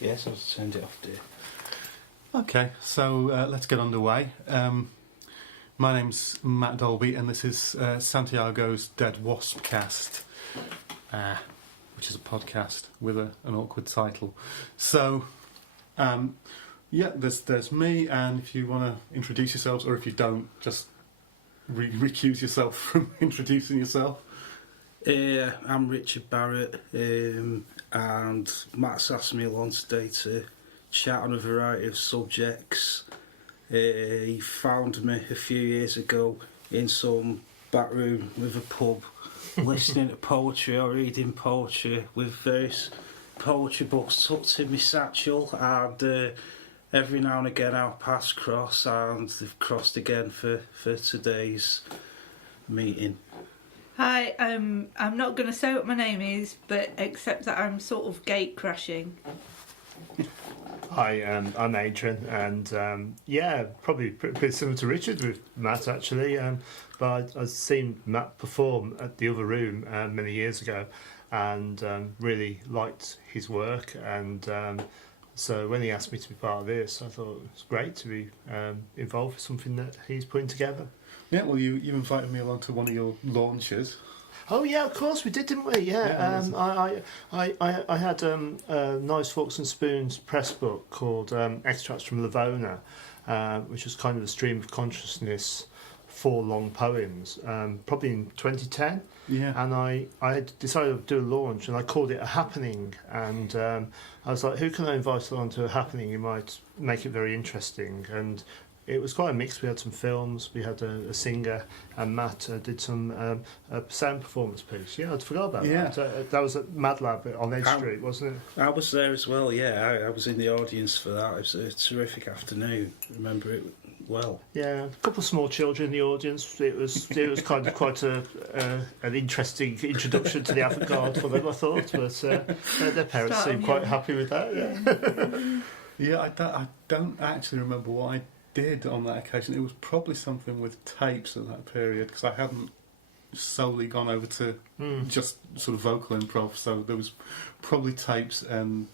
Yes, I've turned it off, dear. Okay, so let's get underway. My name's Matt Dalby, and this is Santiago's Dead Waspcast, which is a podcast with an awkward title. So, there's me, and if you want to introduce yourselves, or if you don't, just recuse yourself from introducing yourself. I'm Richard Barrett, and Matt's asked me along today to chat on a variety of subjects. He found me a few years ago in some back room with a pub, listening to poetry or reading poetry with various poetry books tucked in my satchel, and every now and again our paths cross, and they've crossed again for today's meeting. Hi, I'm not going to say what my name is, but except that I'm sort of gate crashing. Hi, I'm Adrian, and probably pretty similar to Richard with Matt actually. But I've seen Matt perform at the other room many years ago, and really liked his work. And so when he asked me to be part of this, I thought it was great to be involved with something that he's putting together. Yeah, well, you invited me along to one of your launches. Oh yeah, of course we did, didn't we? Yeah, I had a Knives, Forks and Spoons press book called Extracts from Livona, which was kind of a stream of consciousness, 4 long poems, probably in 2010. Yeah. And I had decided to do a launch, and I called it a happening. And I was like, who can I invite along to a happening? You might make it very interesting. And it was quite a mix. We had some films, we had a singer, and Matt did some a sound performance piece. Yeah, I'd forgot about that. That was at Mad Lab on Edge Street, wasn't it? I was there as well, yeah. I was in the audience for that. It was a terrific afternoon. I remember it well. Yeah, a couple of small children in the audience. It was kind of quite an interesting introduction to the avant-garde for them, I thought. But their parents seemed quite happy with that. Yeah, I don't actually remember what I did on that occasion. It was probably something with tapes at that period, because I hadn't solely gone over to just sort of vocal improv, so there was probably tapes and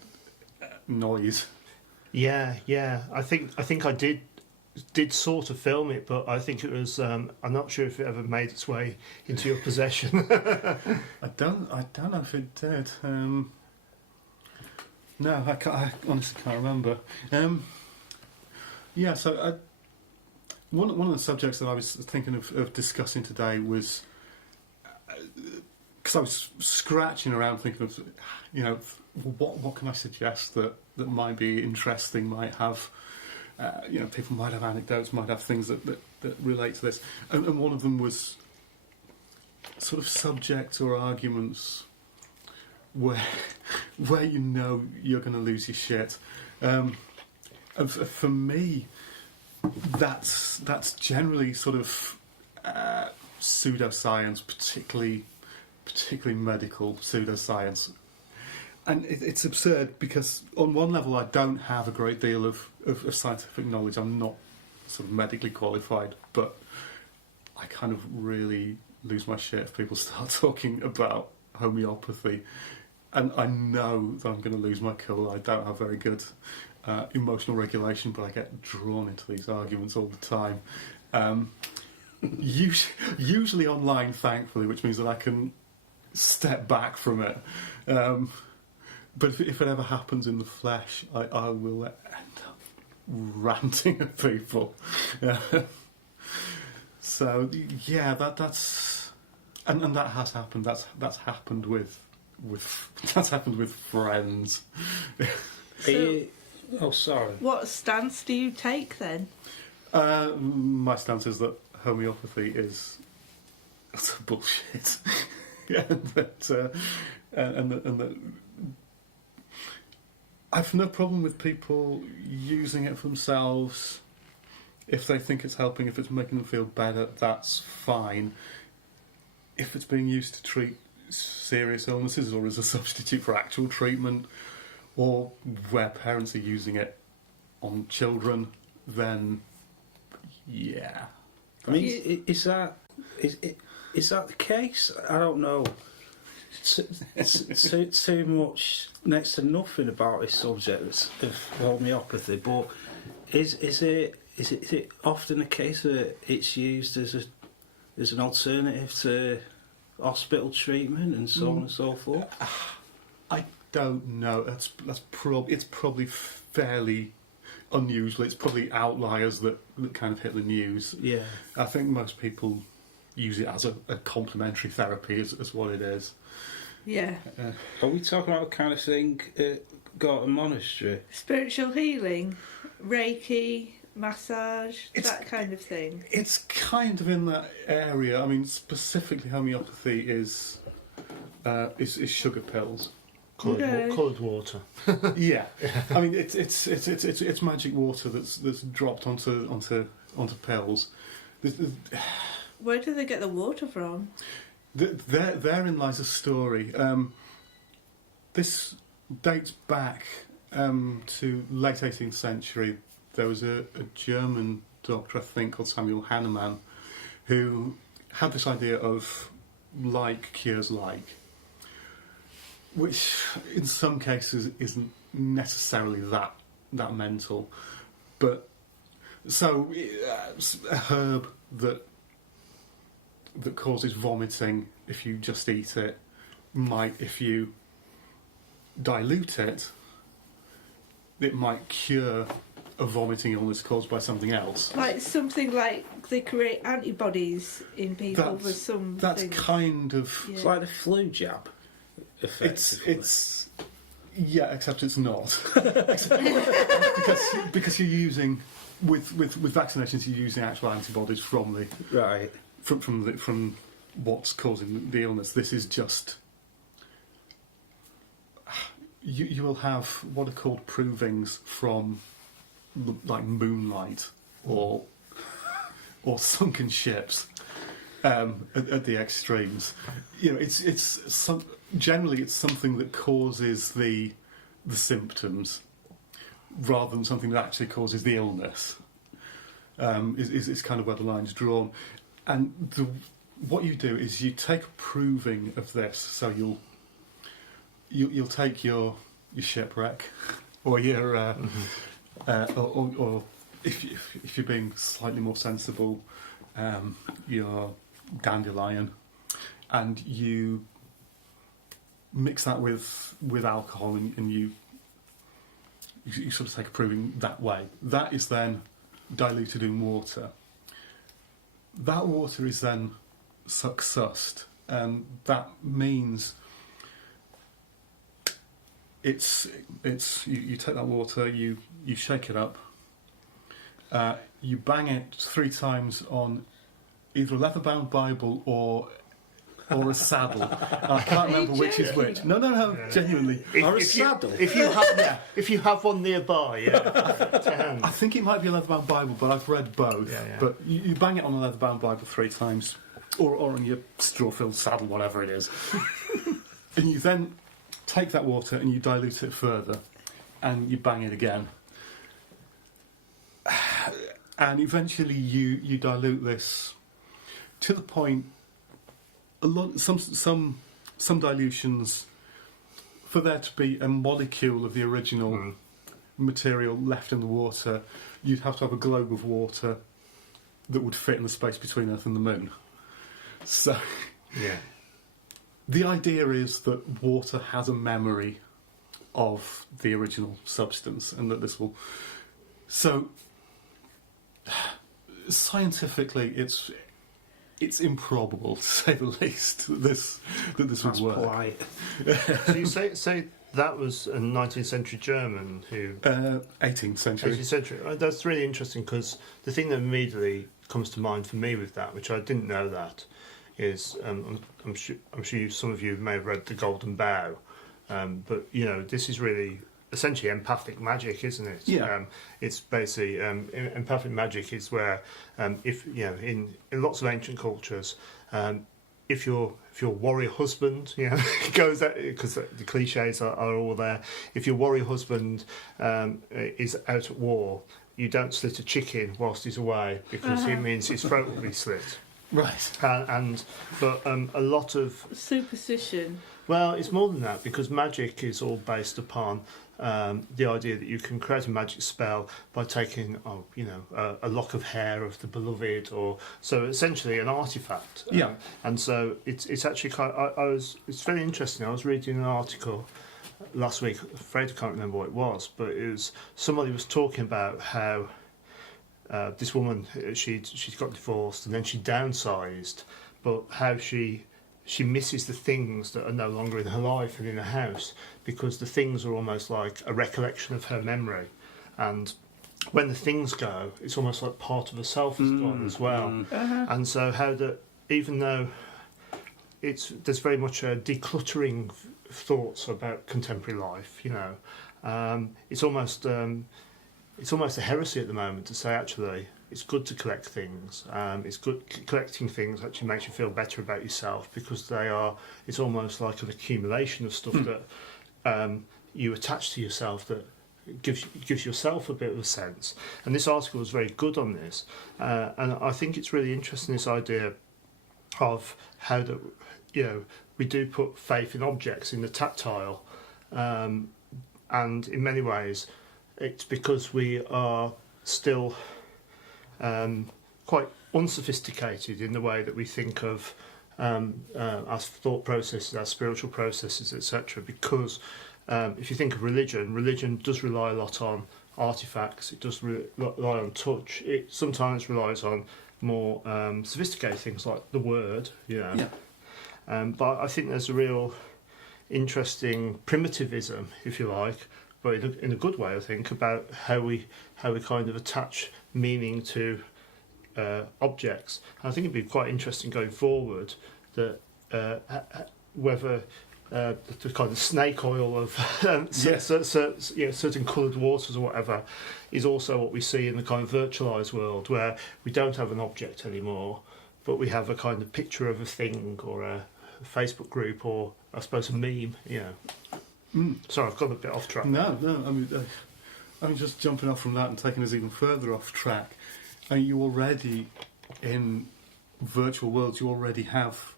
noise. Yeah. I think I did sort of film it, but I think it was I'm not sure if it ever made its way into your possession. I don't know if it did. No, I honestly can't remember. Yeah, so one of the subjects that I was thinking of discussing today was, because I was scratching around thinking of, what can I suggest that might be interesting, might have, people might have anecdotes, might have things that relate to this, and one of them was sort of subjects or arguments where you're going to lose your shit. And for me, that's generally sort of pseudoscience, particularly medical pseudoscience. And it's absurd because on one level I don't have a great deal of scientific knowledge. I'm not sort of medically qualified, but I kind of really lose my shit if people start talking about homeopathy. And I know that I'm going to lose my cool. I don't have very good emotional regulation, but I get drawn into these arguments all the time. Usually online, thankfully, which means that I can step back from it. But if it ever happens in the flesh, I will end up ranting at people. So yeah, that's and that has happened. That's happened with that's happened with friends. Oh, sorry. What stance do you take then? My stance is that homeopathy is utter bullshit, and that I've no problem with people using it for themselves if they think it's helping. If it's making them feel better, that's fine. If it's being used to treat serious illnesses or as a substitute for actual treatment, or where parents are using it on children, then yeah. I mean, is that the case? I don't know. too much, next to nothing about this subject of homeopathy, but is it often a case that it's used as an alternative to hospital treatment and so on and so forth? I don't know. It's probably fairly unusual. It's probably outliers that kind of hit the news. Yeah. I think most people use it as a complementary therapy, is what it is. Yeah. Are we talking about the kind of thing got a monastery? Spiritual healing, Reiki, massage, that kind of thing. It's kind of in that area. I mean, specifically homeopathy is sugar pills. Coloured water. Yeah, I mean it's magic water that's dropped onto pills. Where do they get the water from? Therein lies a story. This dates back to late 18th century. There was a German doctor, I think, called Samuel Hahnemann, who had this idea of like cures like, which in some cases isn't necessarily that mental, but so a herb that causes vomiting if you just eat it might, if you dilute it, it might cure a vomiting illness caused by something else. Like something like they create antibodies in people for some That's things. kind of... Yeah. It's like the flu jab, effectively. It's yeah, except it's not. because you're using with vaccinations, you're using actual antibodies from the Right. from what's causing the illness. This is just you will have what are called provings from like moonlight or sunken ships at the extremes. You know, it's generally it's something that causes the symptoms rather than something that actually causes the illness. Is kind of where the line's drawn. And what you do is you take a proving of this. So you'll take your shipwreck, or your or if you're being slightly more sensible, your dandelion, and you mix that with alcohol, and you sort of take a proving that way. That is then diluted in water. That water is then successed, and that means it's you take that water, you shake it up, you bang it 3 times on either a leather-bound Bible or a saddle. I can't remember which is which. No, Yeah. genuinely. Or a saddle. If you have one nearby, to hand. I think it might be a leather-bound Bible, but I've read both. Yeah. But you bang it on a leather-bound Bible 3 times, or on your straw-filled saddle, whatever it is. And you then take that water and you dilute it further, and you bang it again. And eventually you dilute this to the point. Some dilutions, for there to be a molecule of the original material left in the water, you'd have to have a globe of water that would fit in the space between Earth and the Moon. So, Yeah. the idea is that water has a memory of the original substance, and that this will. So, scientifically, it's improbable, to say the least, that this That's would work. polite. So you say that was a 19th century German who... 18th century. 18th century. That's really interesting, because the thing that immediately comes to mind for me with that, which I didn't know that, is I'm sure some of you may have read The Golden Bough, but you know, this is really essentially empathic magic, isn't it? Yeah. It's basically empathic magic is where if you know, in lots of ancient cultures, if your warrior husband, you know, goes out, because the cliches are all there. If your warrior husband is out at war, you don't slit a chicken whilst he's away, because it means his throat will be slit. Right. But a lot of Superstition. well, it's more than that because magic is all based upon the idea that you can create a magic spell by taking, a lock of hair of the beloved, or so essentially an artifact. Yeah. And so it's actually it's very interesting. I was reading an article last week. I'm afraid I can't remember what it was, but it was somebody was talking about how this woman she's got divorced and then she downsized, but how she misses the things that are no longer in her life and in her house because the things are almost like a recollection of her memory, and when the things go, it's almost like part of herself is gone as well. And so how that, even though there's very much a decluttering thoughts about contemporary life, it's almost a heresy at the moment to say actually it's good to collect things. It's good collecting things actually makes you feel better about yourself because it's almost like an accumulation of stuff that you attach to yourself that gives yourself a bit of a sense. And this article was very good on this, and I think it's really interesting, this idea of how that we do put faith in objects, in the tactile, and in many ways it's because we are still quite unsophisticated in the way that we think of our thought processes, our spiritual processes, etc. Because if you think of religion does rely a lot on artifacts, it does rely on touch, it sometimes relies on more sophisticated things like the word, Yeah. But I think there's a real interesting primitivism, if you like, but in a good way, I think, about how we kind of attach meaning to objects. And I think it'd be quite interesting going forward that whether the kind of snake oil of certain coloured waters or whatever is also what we see in the kind of virtualised world, where we don't have an object anymore, but we have a kind of picture of a thing or a Facebook group or, I suppose, a meme. Sorry, I've gone a bit off track. No. I mean, just jumping off from that and taking us even further off track. I mean, you already, in virtual worlds, you already have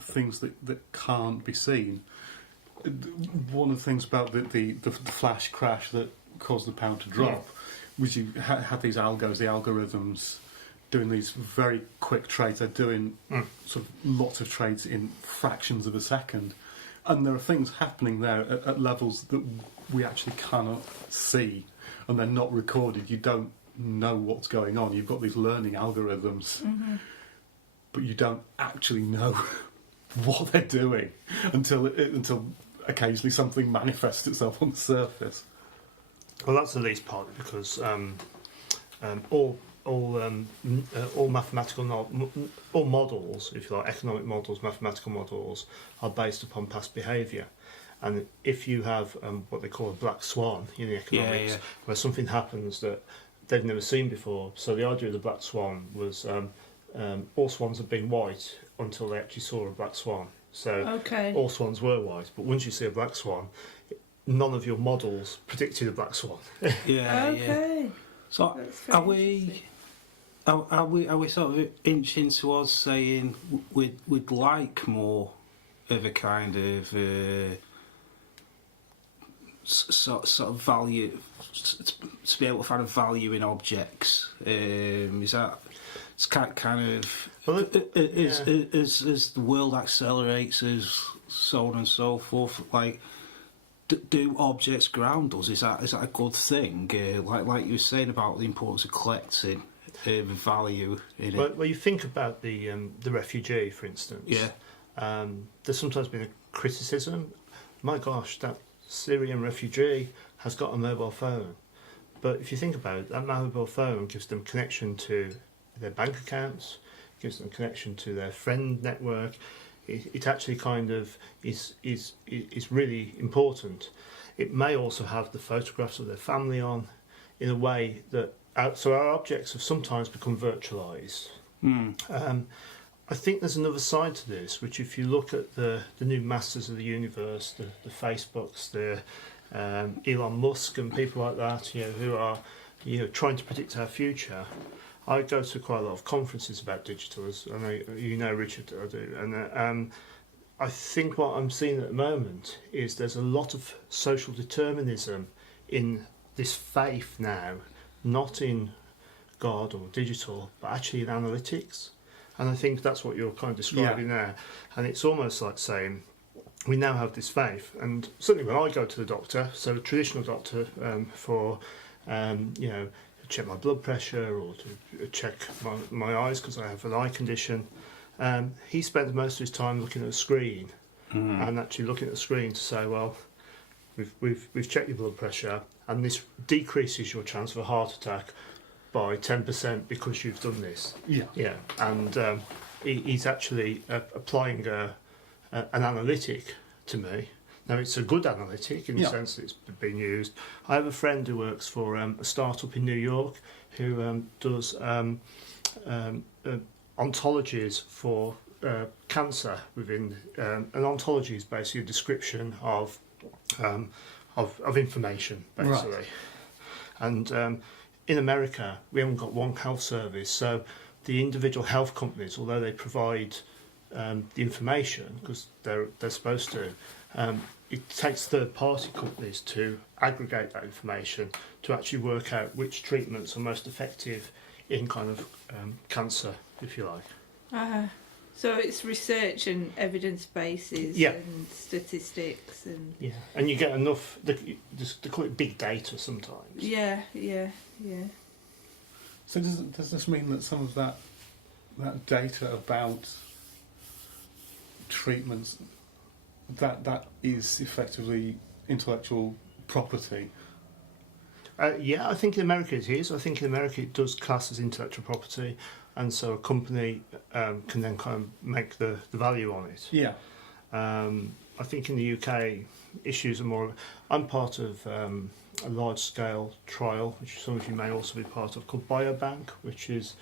things that can't be seen. One of the things about the flash crash that caused the pound to drop was you had these the algorithms doing these very quick trades. They're doing sort of lots of trades in fractions of a second. And there are things happening there at levels that we actually cannot see, and they're not recorded. You don't know what's going on. You've got these learning algorithms, but you don't actually know what they're doing until occasionally something manifests itself on the surface. Well, that's the least part, because all mathematical all models, if you like, economic models, mathematical models, are based upon past behaviour. And if you have what they call a black swan in the economics, where something happens that they've never seen before. So the idea of the black swan was all swans have been white until they actually saw a black swan. So all swans were white, but once you see a black swan, none of your models predicted a black swan. Okay. So are we sort of inching towards saying we'd like more of a kind of sort of value, to be able to find a value in objects? Is that it's kind of as the world accelerates, as so on and so forth, like. Do objects ground us? Is that a good thing? Like you were saying about the importance of collecting value in it. Well, you think about the refugee, for instance. Yeah. There's sometimes been a criticism. My gosh, that Syrian refugee has got a mobile phone. But if you think about it, that mobile phone gives them connection to their bank accounts, gives them connection to their friend network. It actually kind of is really important. It may also have the photographs of their family on, in a way that so our objects have sometimes become virtualised. I think there's another side to this, which if you look at the new masters of the universe, the Facebooks, the Elon Musk and people like that, who are trying to predict our future. I go to quite a lot of conferences about digital, as I know you know, Richard, I do, and I think what I'm seeing at the moment is there's a lot of social determinism in this faith now, not in God or digital, but actually in analytics. And I think that's what you're kind of describing there. And it's almost like saying, we now have this faith. And certainly when I go to the doctor, so a traditional doctor for, check my blood pressure or to check my eyes because I have an eye condition, he spends most of his time looking at a screen and actually looking at the screen to say, well, we've checked your blood pressure and this decreases your chance of a heart attack by 10% because you've done this. Yeah. And he's actually applying an analytic to me. Now, it's a good analytic in the sense that it's been used. I have a friend who works for a startup in New York who does ontologies for cancer within... an ontology is basically a description of information, basically. Right. And in America, we haven't got one health service, so the individual health companies, although they provide the information, because they're supposed to, it takes third-party companies to aggregate that information to actually work out which treatments are most effective in kind of cancer, if you like. So it's research and evidence bases and statistics and... Yeah, and you get enough, they call it big data sometimes. Yeah. So does this mean that some of that data about treatments, that is effectively intellectual property? Yeah, I think in America it is. I think in America it does class as intellectual property, and so a company can then kind of make the value on it. Yeah. I think in the UK issues are more... I'm part of a large-scale trial, which some of you may also be part of, called Biobank, which is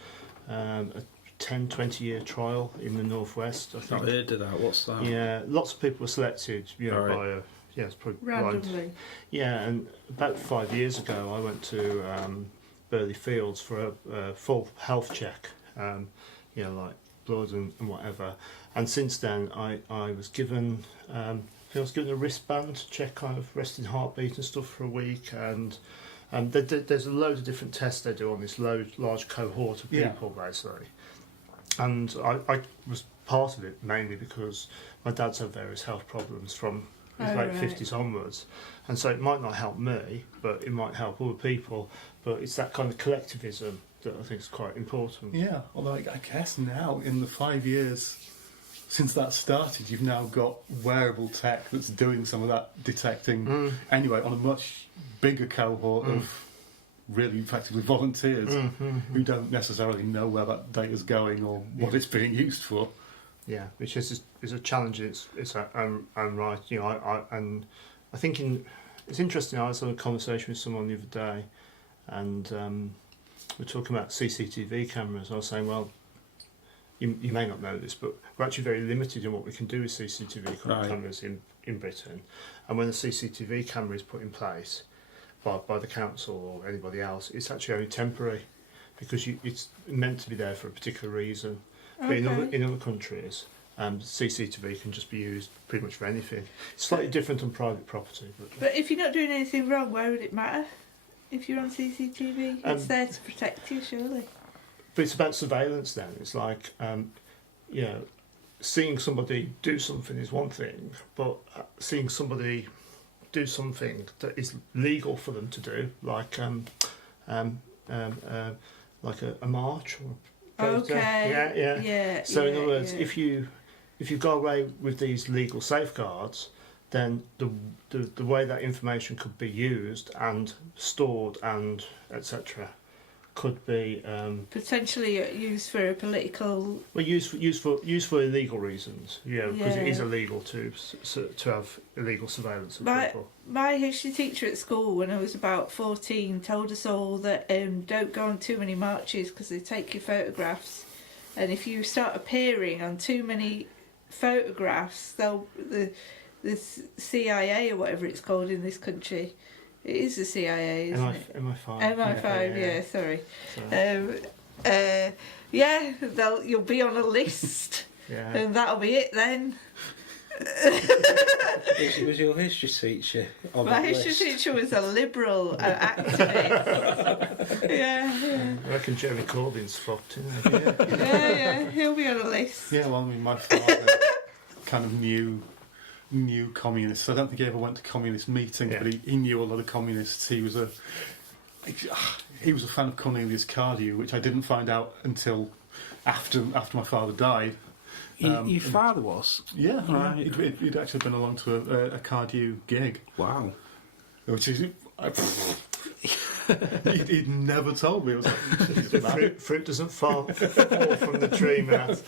a 10-20 year trial in the northwest. I think. I've heard of that. What's that? Yeah, lots of people were selected, by it's probably randomly. blind. Yeah, and about 5 years ago, I went to Burley Fields for a full health check, like blood and whatever. And since then, I was given a wristband to check kind of resting heartbeat and stuff for a week, and there's a load of different tests they do on this large cohort of people, basically. And I was part of it mainly because my dad's had various health problems from his late 50s onwards, and so it might not help me, but it might help other people. But it's that kind of collectivism that I think is quite important. Yeah, although I guess now in the 5 years since that started, you've now got wearable tech that's doing some of that detecting anyway on a much bigger cohort of really effectively volunteers who don't necessarily know where that data's going or what it's being used for. Yeah, which is a challenge. It's I'm right. I think it's interesting. I was having a conversation with someone the other day, and we're talking about CCTV cameras. I was saying, well, you may not know this, but we're actually very limited in what we can do with CCTV cameras in Britain. And when the CCTV camera is put in place by the council or anybody else, it's actually only temporary because it's meant to be there for a particular reason. But in other countries, CCTV can just be used pretty much for anything. It's slightly different on private property. But if you're not doing anything wrong, why would it matter? If you're on CCTV, it's there to protect you, surely. But it's about surveillance then. It's like, seeing somebody do something is one thing, but seeing somebody do something that is legal for them to do, like a march or a protest. Yeah. So in other words, if you go away with these legal safeguards, then the way that information could be used and stored and etc. could be potentially used for a political. Well, used for illegal reasons. Because it is illegal to have illegal surveillance of people. My history teacher at school, when I was about 14, told us all that don't go on too many marches because they take your photographs, and if you start appearing on too many photographs, the CIA or whatever it's called in this country. It is the CIA, isn't it? MI5. MI5, sorry. Yeah, you'll be on a list, Yeah. and that'll be it then. Was your history teacher on My that history list? teacher was a liberal activist. Yeah, I reckon Jeremy Corbyn's fucked, isn't he? yeah, he'll be on a list. Yeah, well, I mean, my father kind of knew communists. I don't think he ever went to communist meetings, but he knew a lot of communists. He was a fan of Cornelius Cardew, which I didn't find out until after my father died. Your father was? Yeah, Right. he'd actually been along to a Cardew gig, Wow. which is he'd never told me. It was like, Fruit doesn't fall from the tree, Matt.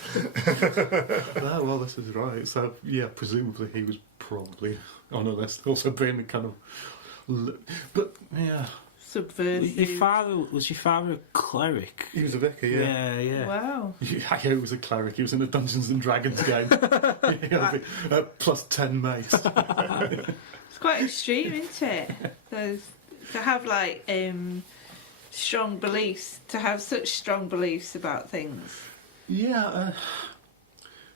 oh, well, this is right. So, yeah, presumably he was probably on a list. Also being kind of... But, yeah, Subversive. Was your father a cleric? he was a vicar, yeah. Yeah. Wow. Yeah, he was a cleric. He was in a Dungeons and Dragons game. Plus 10 mace. It's quite extreme, isn't it? To have like strong beliefs, to have such strong beliefs about things. Yeah,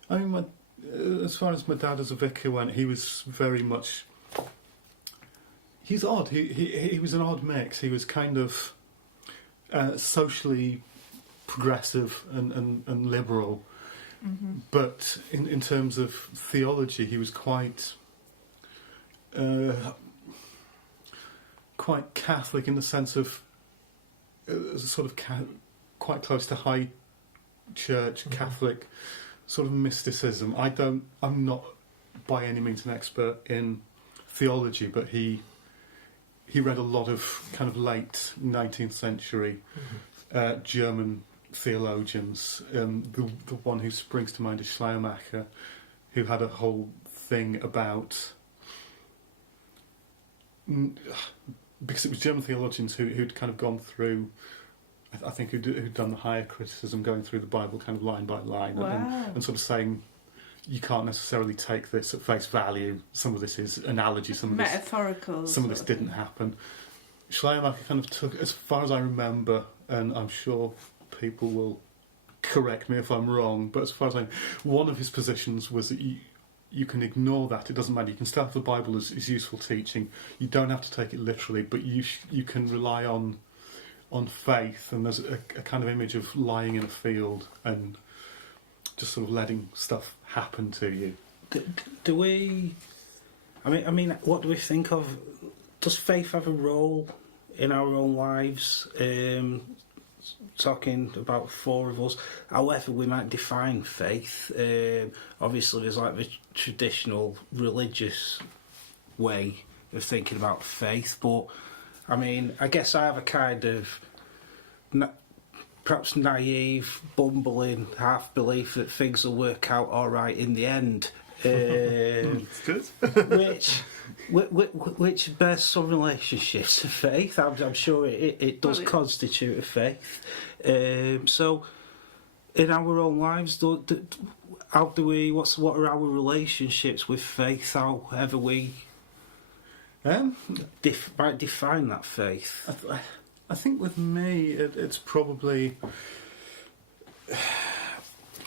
I mean, as far as my dad as a vicar went, he was very much... He's odd. He was an odd mix. He was kind of socially progressive and liberal, but in terms of theology, he was quite Catholic in the sense of sort of quite close to high church Catholic sort of mysticism. I'm not by any means an expert in theology, but he read a lot of kind of late 19th century German theologians. The one who springs to mind is Schleiermacher, who had a whole thing about... because it was German theologians who'd kind of gone through... I think who'd done the higher criticism, going through the Bible kind of line by line, Wow. and sort of saying, you can't necessarily take this at face value. Some of this is analogy, some of Metaphorical. this didn't happen. Schleiermacher kind of took, as far as I remember, and I'm sure people will correct me if I'm wrong, but as far as one of his positions was that you can ignore that. It doesn't matter. You can still have the Bible as useful teaching. You don't have to take it literally, but you can rely on faith. And there's a kind of image of lying in a field and just sort of letting stuff happen to you. Do we... I mean, what do we think of... Does faith have a role in our own lives? Talking about four of us, however we might define faith. Obviously, there's like the traditional religious way of thinking about faith, but I mean, I guess I have a kind of perhaps naive, bumbling half belief that things will work out all right in the end. It's good. which bears some relationships to faith. I'm sure it does constitute a faith. So, in our own lives, how do we? What are our relationships with faith? However we might define that faith. I think with me, it's probably,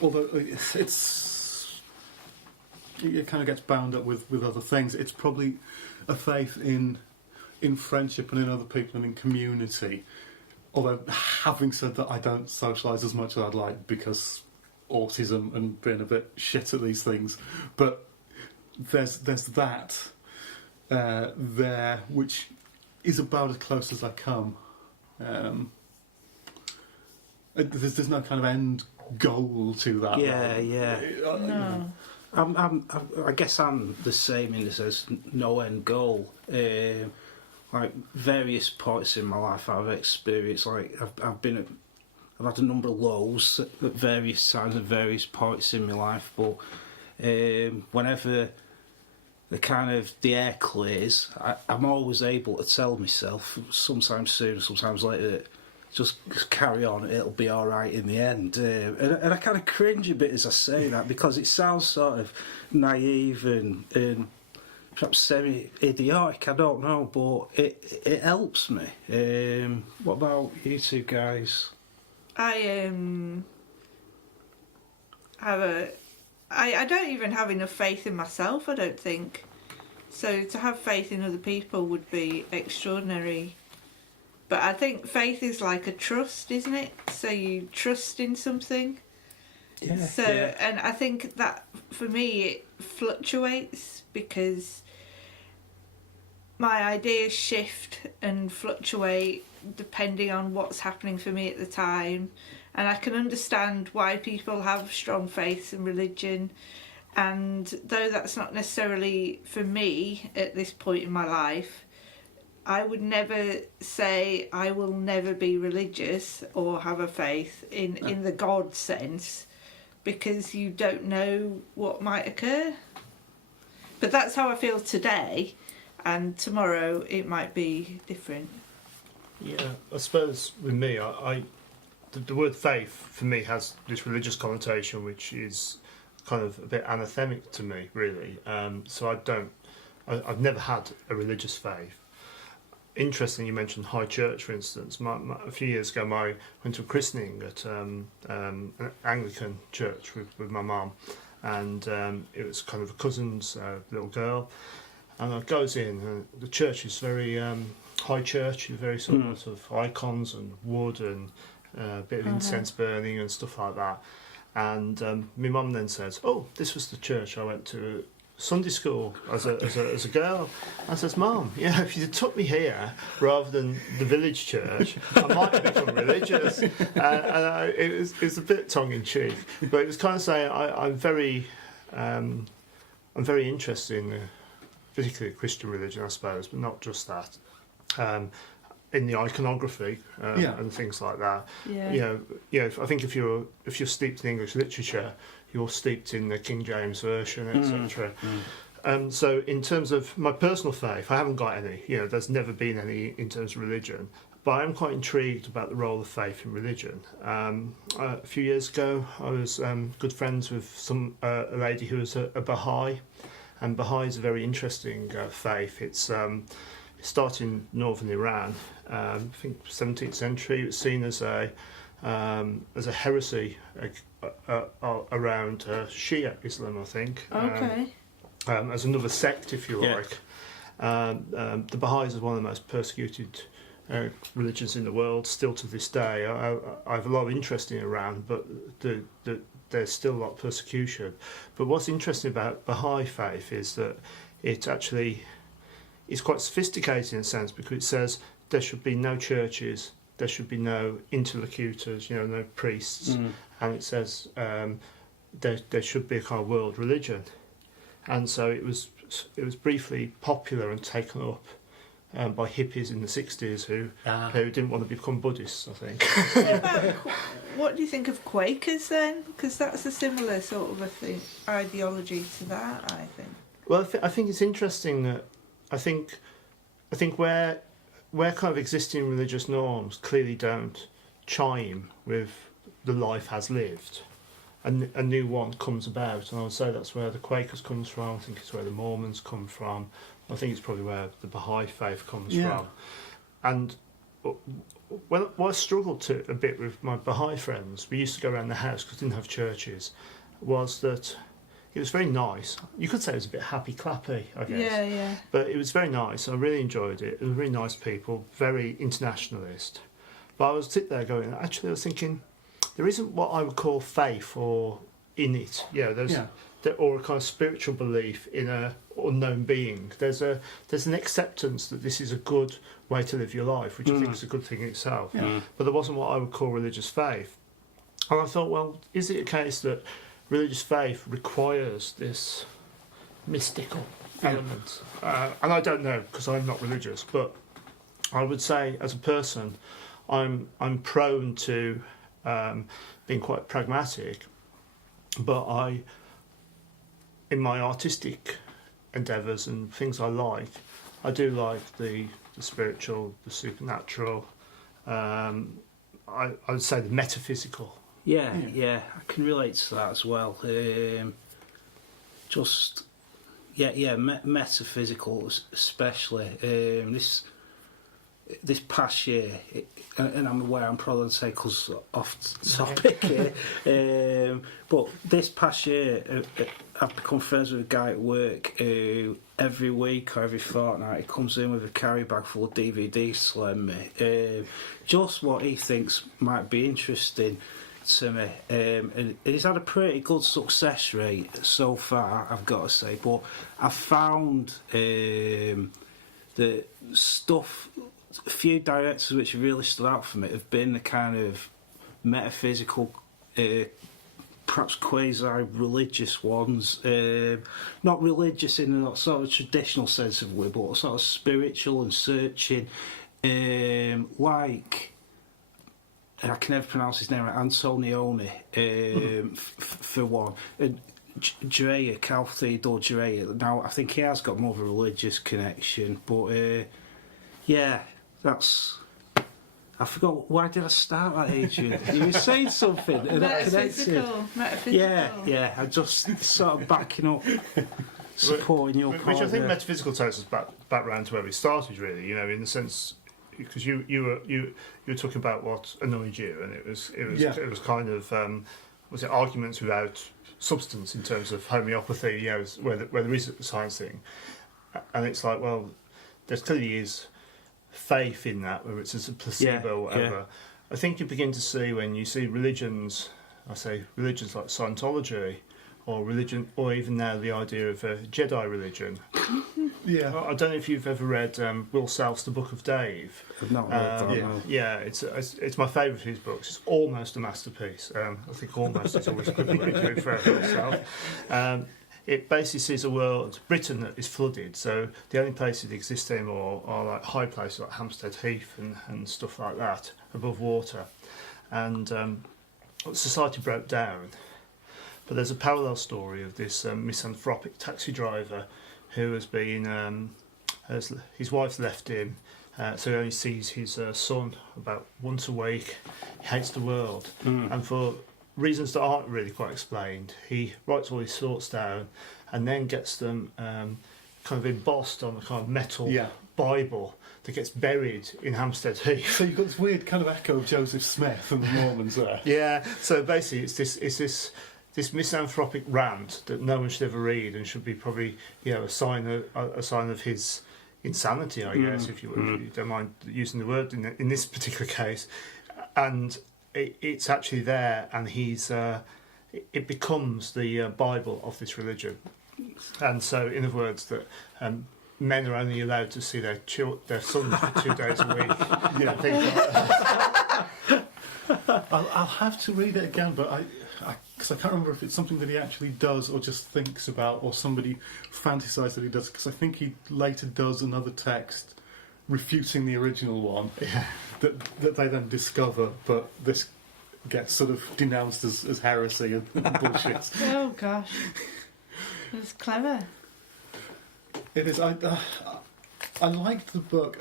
although it kind of gets bound up with other things. It's probably a faith in friendship and in other people and in community. Although, having said that, I don't socialise as much as I'd like because autism and being a bit shit at these things. But there's that there, which is about as close as I come. There's no kind of end goal to that. Yeah. No. I guess I'm the same in the sense no end goal. Like various points in my life I've experienced. Like I've had a number of lows at various times at various points in my life. But whenever the air clears, I'm always able to tell myself, sometimes sooner, sometimes later, that just carry on, it'll be all right in the end. And I kind of cringe a bit as I say that because it sounds sort of naive and perhaps semi-idiotic, I don't know, but it helps me. What about you two guys? I I don't even have enough faith in myself, I don't think. So to have faith in other people would be extraordinary. But I think faith is like a trust, isn't it? So you trust in something. Yeah. So, yeah. and I think that for me it fluctuates because my ideas shift and fluctuate depending on what's happening for me at the time. And I can understand why people have strong faiths and religion. And though that's not necessarily for me at this point in my life, I would never say I will never be religious or have a faith in the God sense, because you don't know what might occur. But that's how I feel today, and tomorrow it might be different. Yeah, I suppose with me, the word faith for me has this religious connotation, which is kind of a bit anathemic to me, really. So I've never had a religious faith. Interesting, you mentioned high church, for instance. A few years ago, I went to a christening at an Anglican church with my mum, and it was kind of a cousin's little girl. And I goes in, and the church is very high church, very sort of icons and wood and a bit of incense burning and stuff like that. And my mum then says, "Oh, this was the church I went to Sunday school as a girl." I says, "Mum, yeah, if you'd took me here rather than the village church, I might have become religious." It was a bit tongue in cheek, but it was kind of saying I'm very interested in particularly Christian religion, I suppose, but not just that. In the iconography and things like that. Yeah. I think if you're steeped in English literature, you're steeped in the King James version, etc. So in terms of my personal faith, I haven't got any. There's never been any in terms of religion. But I am quite intrigued about the role of faith in religion. A few years ago, I was good friends with a lady who was a Baha'i, and Baha'i is a very interesting faith. It started in northern Iran. I think 17th century. It was seen as a heresy around Shia Islam, I think. Okay. As another sect, if you like. The Baha'is are one of the most persecuted religions in the world, still to this day. I have a lot of interest in Iran, but there's still a lot of persecution. But what's interesting about Baha'i faith is that it actually is quite sophisticated in a sense, because it says there should be no churches, there should be no interlocutors, no priests, and it says there should be a kind of world religion. And so it was briefly popular and taken up by hippies in the 60s who didn't want to become Buddhists, I think. What do you think of Quakers then? Because that's a similar sort of ideology to that, I think. Well, I think it's interesting that I think where kind of existing religious norms clearly don't chime with the life has lived, and a new one comes about, and I would say that's where the Quakers comes from. I think it's where the Mormons come from. I think it's probably where the Baha'i faith comes from. And what I struggled a bit with my Baha'i friends, we used to go around the house because we didn't have churches, was that it was very nice. You could say it was a bit happy-clappy, I guess. Yeah. But it was very nice. I really enjoyed it. It was really nice people, very internationalist. But I was sitting there going, actually, I was thinking, there isn't what I would call faith or in it. Or a kind of spiritual belief in a unknown being. There's an acceptance that this is a good way to live your life, which I think is a good thing in itself. But there wasn't what I would call religious faith. And I thought, well, is it a case that religious faith requires this mystical element? And I don't know, because I'm not religious, but I would say as a person I'm prone to being quite pragmatic, but in my artistic endeavours and things I do like the spiritual, the supernatural, I would say the metaphysical. Yeah, I can relate to that as well. Metaphysical especially. this past year, and I'm aware I'm probably going to take us off topic here, but this past year I've become friends with a guy at work who every week or every fortnight he comes in with a carry bag full of DVDs to lend me, just what he thinks might be interesting to me, and he's had a pretty good success rate so far, I've got to say, but I've found the stuff, a few directors which have really stood out for me have been the kind of metaphysical, perhaps quasi-religious ones, not religious in a sort of traditional sense of way, but sort of spiritual and searching, like, I can never pronounce his name right, Antonioni, for one. Dreyer, Cal Theodore Dreyer. Now, I think he has got more of a religious connection, but yeah, that's... I forgot, why did I start that, Adrian? You were saying something, and that connected. Metaphysical. Yeah, I'm just sort of backing up, supporting your Which I think metaphysical takes us back round to where we started, really, you know, in the sense... Because you were talking about what annoyed you, and it was kind of was it arguments without substance in terms of homeopathy, you know, where there is a science thing, and it's like, well, there clearly is faith in that, whether it's a placebo or whatever. Yeah. I think you begin to see when you see religions, I say religions like Scientology, or religion, or even now the idea of a Jedi religion. Yeah, I don't know if you've ever read Will Self's The Book of Dave. I've not read that. No. Yeah, it's my favourite of his books. It's almost a masterpiece. I think almost is always a good way to refer to Will Self. It basically sees a world, Britain, that is flooded. So the only places that exist anymore are like high places like Hampstead Heath and stuff like that above water, and society broke down. But there's a parallel story of this misanthropic taxi driver who has been, his wife's left him, so he only sees his son about once a week. He hates the world, and for reasons that aren't really quite explained, he writes all his thoughts down and then gets them kind of embossed on a kind of metal Bible that gets buried in Hampstead Heath. So you've got this weird kind of echo of Joseph Smith and the Mormons there. Yeah, so basically it's this misanthropic rant that no one should ever read and should be probably, you know, a sign of his insanity, I guess, if you don't mind using the word in this particular case. And it's actually there, and it becomes the Bible of this religion. And so, in other words, that men are only allowed to see their sons for 2 days a week. Yeah, things like that. I'll have to read it again, but because I can't remember if it's something that he actually does or just thinks about, or somebody fantasised that he does, because I think he later does another text refuting the original one that they then discover, but this gets sort of denounced as heresy and bullshit. Oh gosh, it's clever. It is. I liked the book,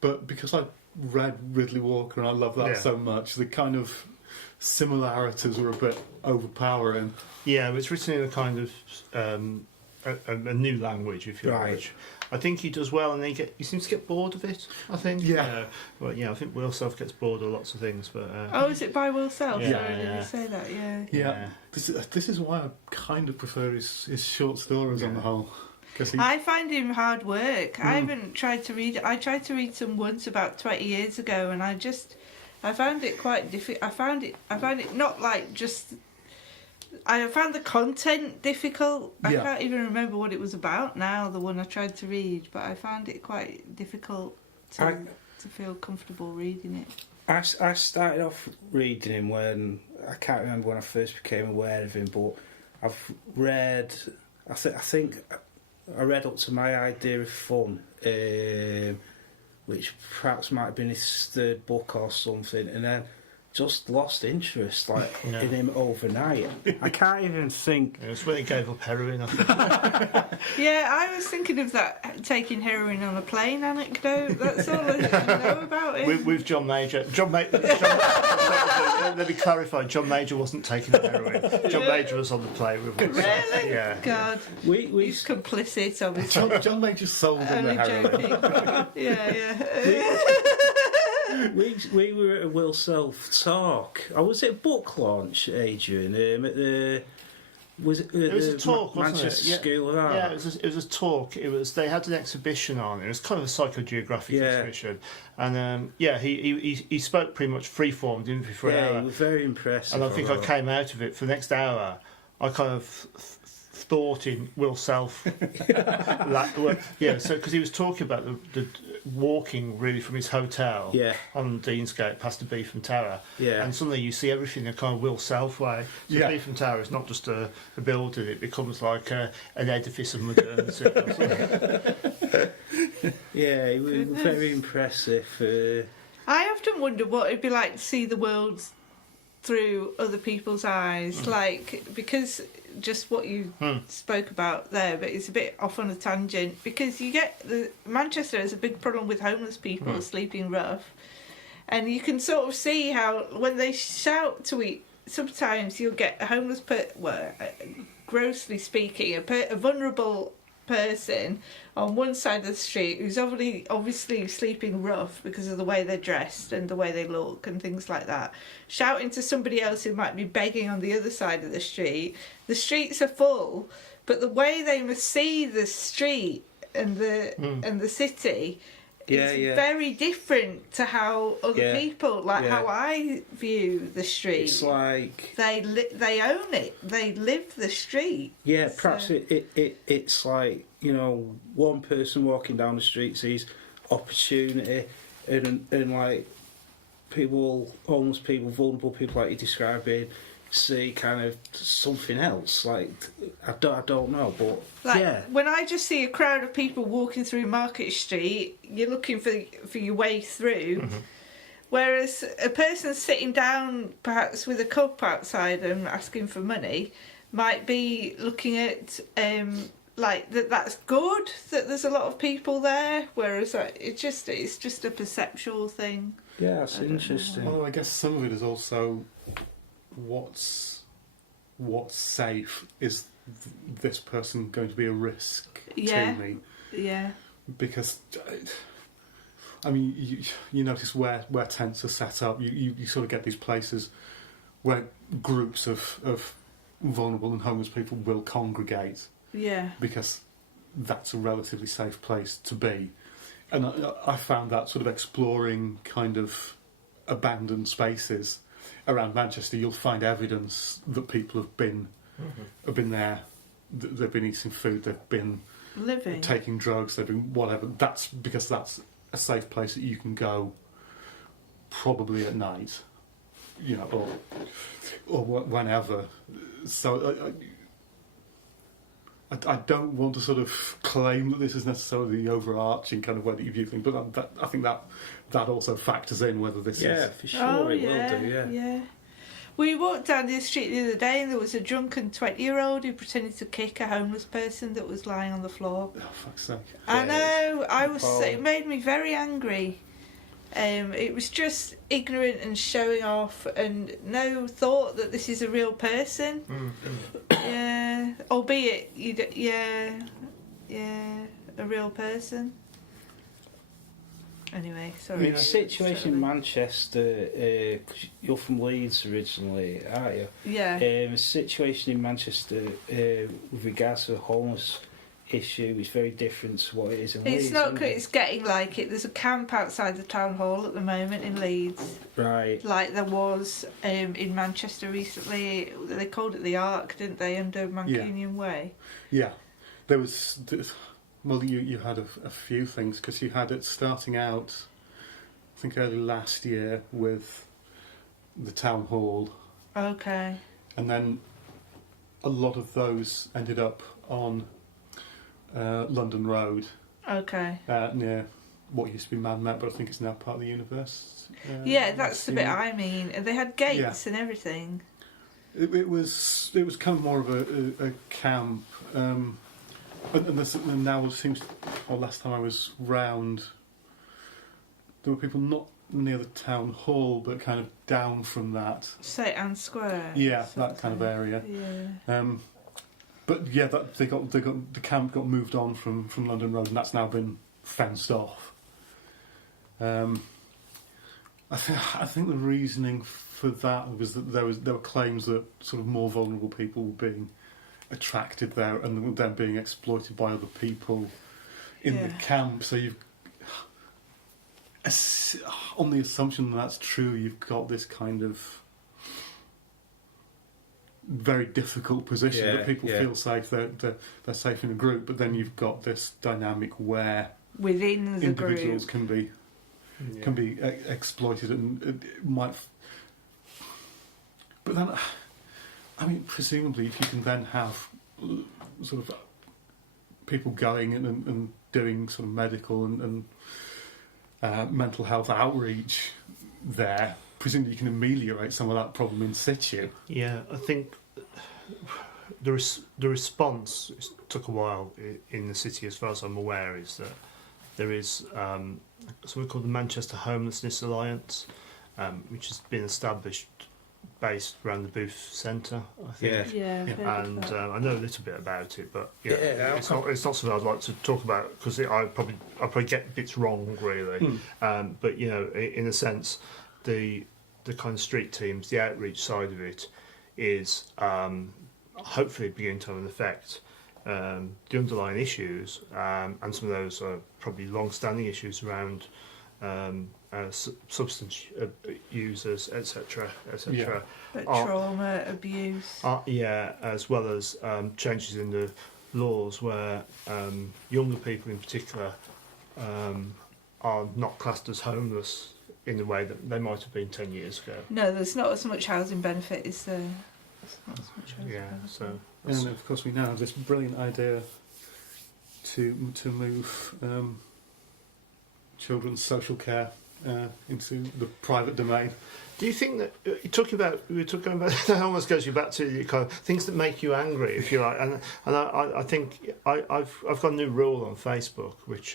but because I read Ridley Walker and I love that so much, the kind of similarities were a bit overpowering. Yeah, but it's written in a kind of a new language, if you like. I think he does well, and then he seems to get bored of it, I think. Yeah. Well, yeah, I think Will Self gets bored of lots of things, but... is it by Will Self? Yeah, Sorry, did you say that? Yeah. This is why I kind of prefer his short stories on the whole. I find him hard work. I haven't tried to read it. I tried to read some once about 20 years ago, and I found it quite difficult. I found it not like just... I found the content difficult. I can't even remember what it was about now, the one I tried to read, but I found it quite difficult to feel comfortable reading it. I started off reading him when... I can't remember when I first became aware of him, but I've read... I think I read up to My Idea of Fun, which perhaps might have been his third book or something, and then just lost interest in him overnight. I can't even think... It's when he gave up heroin, I think. Yeah, I was thinking of that taking heroin on a plane anecdote. That's all I know about him. with John Major. Let me clarify. John Major wasn't taking the heroin. John Major was on the plane with him. Really? Yeah. God. We He's complicit, obviously. John Major sold in the Only heroin. joking. Yeah. we were at a Will Self talk. I was at a book launch, Adrian, at the was it was the a talk, wasn't it? Manchester Yeah. School of Art? Yeah, it was a talk. They had an exhibition on. It was kind of a psychogeographic exhibition, and he spoke pretty much freeform, didn't he, for an Yeah, hour? he was very impressive. And I think I came out of it for the next hour. I kind of thought in Will Self, so because he was talking about the walking really from his hotel on Deansgate past the Beetham Tower, and suddenly you see everything in a kind of Will Self way. So Beetham Tower is not just a building; it becomes like an edifice of modernity. Yeah, he was very impressive. I often wonder what it'd be like to see the world through other people's eyes, because just what you spoke about there, but it's a bit off on a tangent, because you get Manchester has a big problem with homeless people sleeping rough, and you can sort of see how when they shout to eat, sometimes you'll get a homeless grossly speaking, a vulnerable person on one side of the street who's obviously sleeping rough because of the way they're dressed and the way they look and things like that, shouting to somebody else who might be begging on the other side of the street. The streets are full, but the way they must see the street and the city is very different to how other people, how I view the street. It's like they own it. They live the street. Yeah, perhaps it's like, one person walking down the street sees opportunity, and like people, homeless people, vulnerable people, like you described it, see kind of something else. Like I don't know, but when I just see a crowd of people walking through Market Street, you're looking for your way through. Whereas a person sitting down, perhaps with a cup outside and asking for money, might be looking at that's good that there's a lot of people there. Whereas it's just a perceptual thing. Yeah, it's interesting. Well, I guess some of it is also what's safe. Is this person going to be a risk to me? Yeah. Because I mean, you notice where tents are set up. You sort of get these places where groups of vulnerable and homeless people will congregate. Yeah. Because that's a relatively safe place to be. And I found that sort of exploring kind of abandoned spaces around Manchester, you'll find evidence that people have been there, they've been eating food, they've been living, taking drugs, they've been whatever. That's because that's a safe place that you can go probably at night, or whenever. So I don't want to sort of claim that this is necessarily the overarching kind of way that you view things, but I think that also factors in whether this is... Yeah, for sure will do, yeah. We walked down the street the other day and there was a drunken 20-year-old who pretended to kick a homeless person that was lying on the floor. Oh, fuck's sake. I know, it made me very angry. It was just ignorant and showing off and no thought that this is a real person. Yeah, albeit, a real person. Anyway, sorry. I mean, the situation in Manchester, cause you're from Leeds originally, aren't you? Yeah. The situation in Manchester with regards to the homeless issue is very different to what it is in Leeds. It's not. It's getting like it. There's a camp outside the town hall at the moment in Leeds. Right. Like there was in Manchester recently. They called it the Ark, didn't they? Under Mancunian Way. Yeah, there was. Well, you had a few things because you had it starting out, I think early last year with the town hall. Okay. And then a lot of those ended up on London Road. Okay. Near what used to be Man Met, but I think it's now part of the Universe. Yeah, that's the bit I mean. They had gates and everything. It was kind of more of a camp. And now it seems, last time I was round, there were people not near the town hall, but kind of down from that. St Anne Square. Yeah, that kind of area. Yeah. But yeah, the camp got moved on from London Road, and that's now been fenced off. I think the reasoning for that was that there were claims that sort of more vulnerable people were being attracted there and were then being exploited by other people in the camp. So you've, on the assumption that that's true, you've got this kind of very difficult position that people feel safe. They're safe in a group, but then you've got this dynamic where within the individuals group can be exploited, and it might. But then, I mean, presumably, if you can then have sort of people going and doing sort of medical and mental health outreach there, presumably you can ameliorate some of that problem in situ. Yeah, I think the response took a while in the city, as far as I'm aware, is that there is something called the Manchester Homelessness Alliance, which has been established based around the Booth Centre, I think. Yeah. And I know a little bit about it, but it's not something I'd like to talk about because I probably get bits wrong, really. But in a sense, the kind of street teams, the outreach side of it, is hopefully beginning to have an effect. The underlying issues, and some of those are probably long-standing issues around substance users, etc., etc. But trauma, abuse. As well as changes in the laws where younger people in particular are not classed as homeless in the way that they might have been 10 years ago. No, there's not as much housing benefit, is there? Not as much housing benefit. So. And of course, we now have this brilliant idea to move children's social care into the private domain. Do you think that we were talking about that almost goes you back to the kind of things that make you angry, if you like, and I think I've got a new rule on Facebook which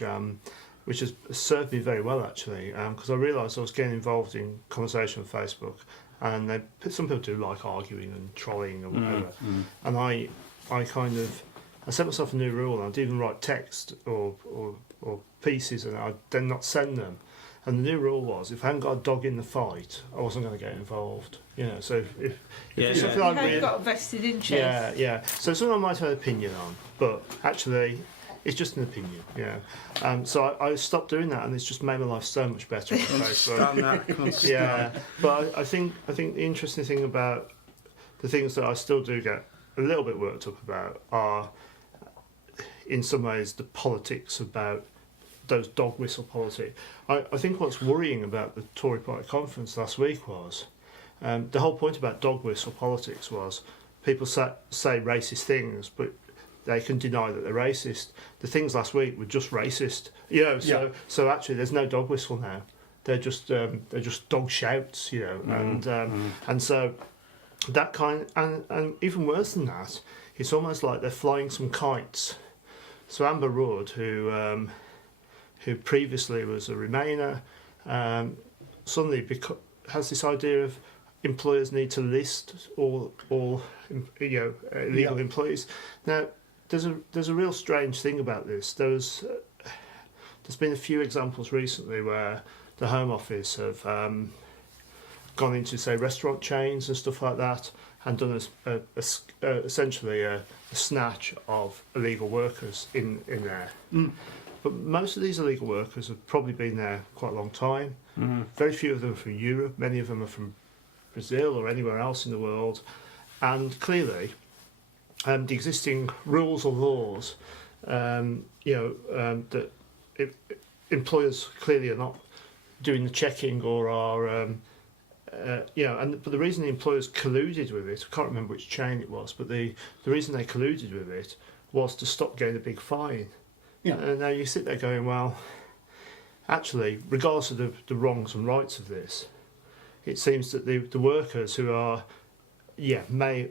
has served me very well actually, because I realised I was getting involved in conversation on Facebook. And some people do like arguing and trolling or whatever. And I set myself a new rule. And I'd even write text or pieces, and I'd then not send them. And the new rule was, if I hadn't got a dog in the fight, I wasn't going to get involved. So if it's something you like haven't got a vested interest. So something I might have an opinion on, but actually, it's just an opinion. So I stopped doing that, and it's just made my life so much better on Facebook. But I think the interesting thing about the things that I still do get a little bit worked up about are, in some ways, the politics about those dog whistle politics. I think what's worrying about the Tory Party conference last week was the whole point about dog whistle politics was people say racist things, but they can deny that they're racist. The things last week were just racist, So actually, there's no dog whistle now. They're just dog shouts, and so that kind and even worse than that, it's almost like they're flying some kites. So Amber Rudd, who previously was a Remainer, suddenly has this idea of employers need to list all illegal employees. Now, there's a real strange thing about this. There's been a few examples recently where the Home Office have gone into, say, restaurant chains and stuff like that, and done essentially a snatch of illegal workers in there. But most of these illegal workers have probably been there quite a long time. Very few of them are from Europe. Many of them are from Brazil or anywhere else in the world. And clearly, the existing rules or laws, that employers clearly are not doing the checking or are, but the reason the employers colluded with it, I can't remember which chain it was, but the reason they colluded with it was to stop getting a big fine. And now you sit there going, well, actually, regardless of the wrongs and rights of this, it seems that the workers who are may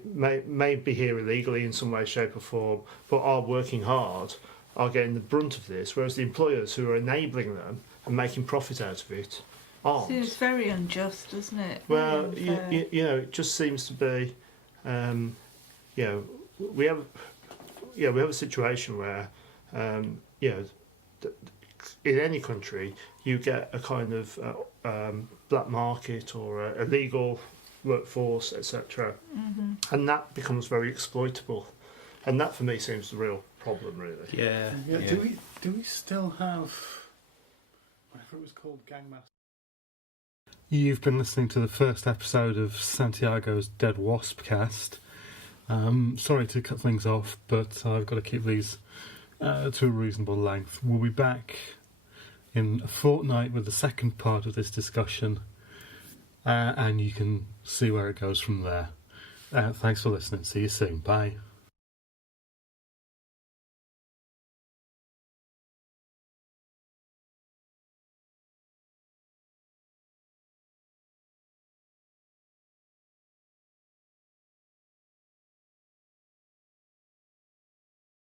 be here illegally in some way, shape or form, but are working hard, are getting the brunt of this, whereas the employers who are enabling them and making profit out of it aren't. Seems very unjust, doesn't it? Well, Very you, unfair. you know, it just seems to be, you know, we have a situation where, you know, in any country you get a kind of black market or a illegal workforce, etc., and that becomes very exploitable, and that for me seems the real problem, really. Yeah. Do we still have whatever it was called, Gangmaster? You've been listening to the first episode of Santiago's Dead Waspcast. Sorry to cut things off, but I've got to keep these to a reasonable length. We'll be back in a fortnight with the second part of this discussion, and you can see where it goes from there. Thanks for listening. See you soon. Bye.